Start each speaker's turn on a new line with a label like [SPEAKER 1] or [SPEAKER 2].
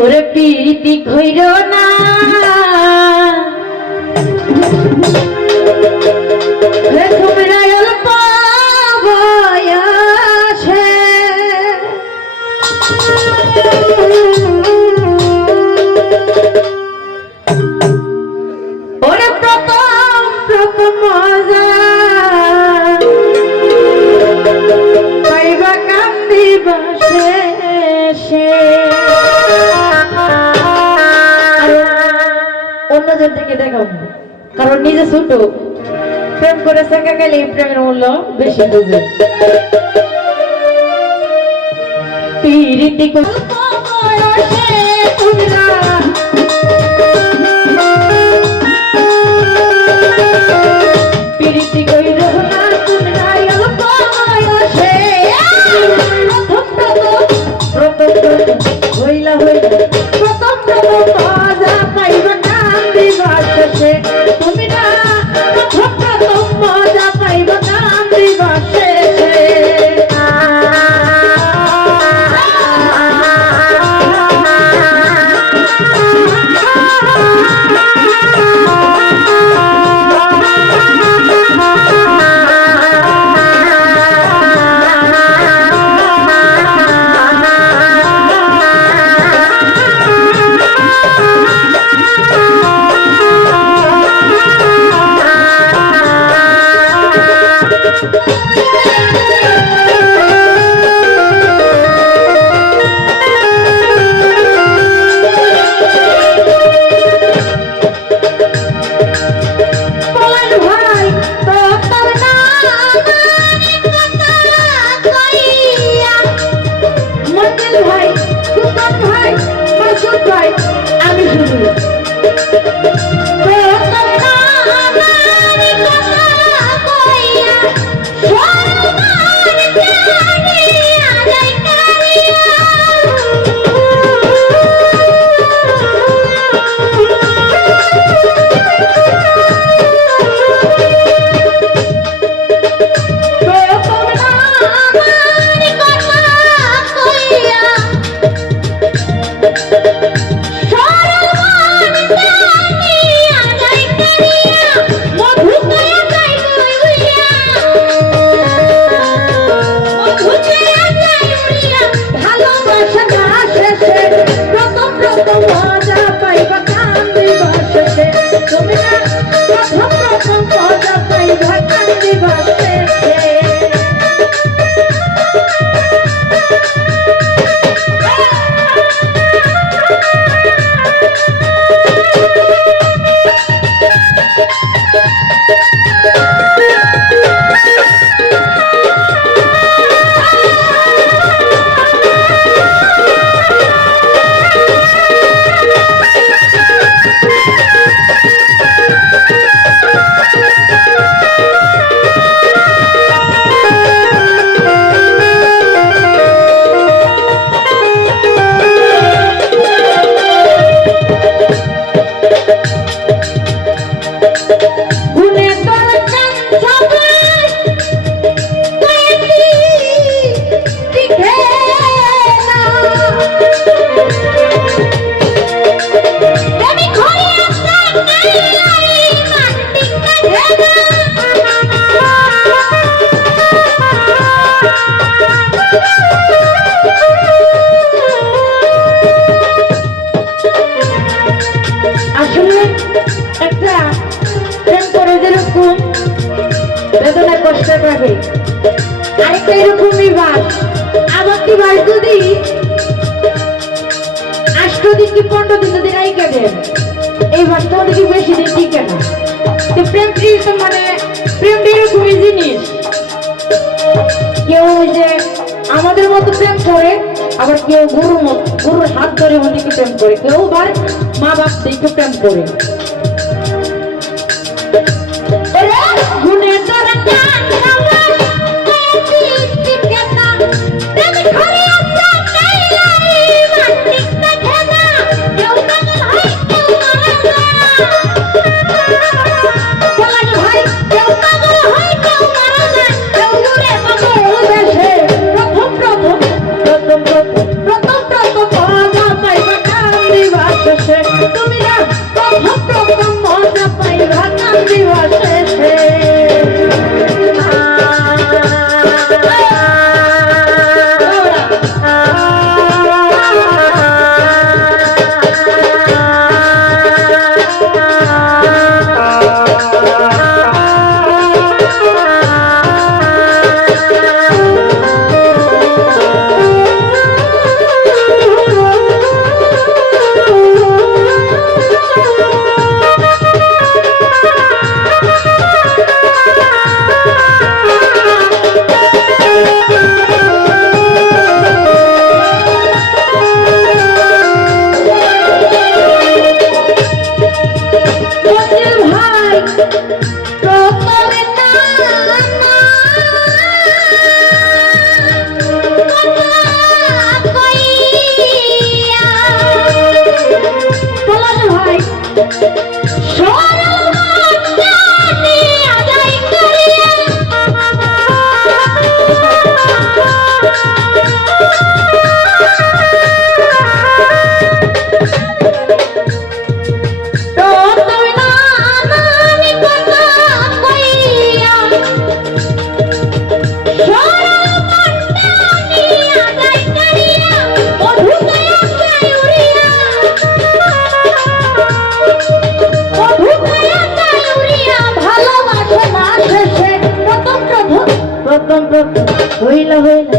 [SPEAKER 1] ওরে প্রীতি খৈর না। ছোট। প্রেম করে শেখা গেলে এই প্রেমের মূল্য বেশি বুঝে। পিরিতি Allah আরেকটা এরকমই বাস আবার কি বাস যদি আষ্ট দিন কি পনেরো দিন যদি রাইকা দেন, এই আমাদের কি বেশি দিন টিকে না। তো প্রেম তো মানে প্রেম এরকমই জিনিস। কেউ যে আমাদের মতো প্রেম করে, আবার কেউ মতো গুরুর হাত ধরে অনেকে প্রেম করে। কেউ আবার মা বাপ দেখে প্রেম করে। হইলা হইলা।